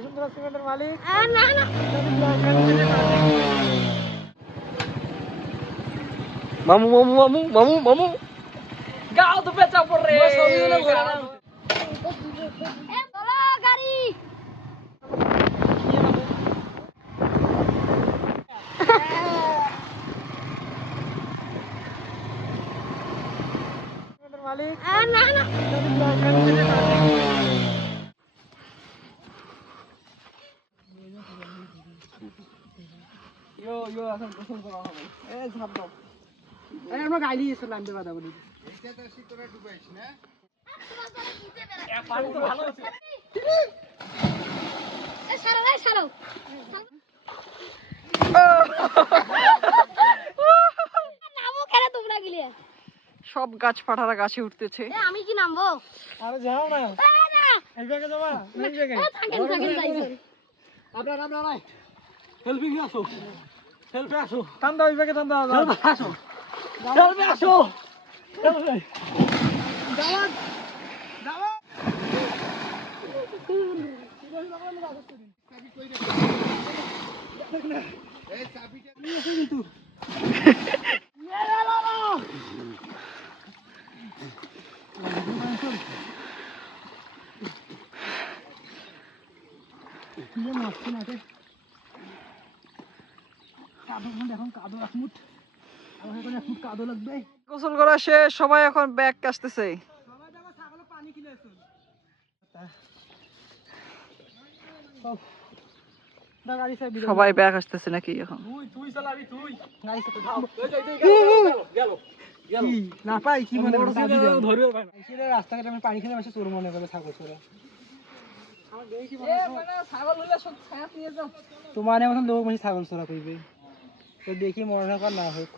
বসুন্ধরা সিমেন্টের মালিক। না না মামু মামু মামু মামু মামু গাও তো পেঁচা পড়ে চলো গাড়ি সিমেন্টের মালিক। না না ইয়ো ইয়ো এখন গোসল করা হবে ঝাপ দাও আমরা গাইলি এসে নামতে কথা বলি। পানি তো ভালো আছে সারো সারো নামো কেন তোমরা গিলে সব গাছ পাঠারা গাছে উঠতেছে আমি কি নামবো আরে যাও না, না এই জায়গায় যাবা, এই জায়গায়। থাকেন যাইছেন আপনারা হেল্পে আসো হেল্পে আসো টান দাও, এই জায়গায় টান দাও, যাও। আসো হেল্পে আসো দাওয়াত, দাওয়াত। এই চাবিটা নিয়ে এসে কিন্তু। গোসল করা শেষ, সবাই এখন ব্যাগ কাচতেছে। সবাই ব্যাগ আসতেছে নাকি এখন? না পাই কি মনে করে রাস্তাঘাটে আমি পানি খেলে বসে চোর মনে করে ছাগল চোরা। তোমার মতন লোক বেশি ছাগল চোরা করবে, তো দেখি মনে কর না হোক।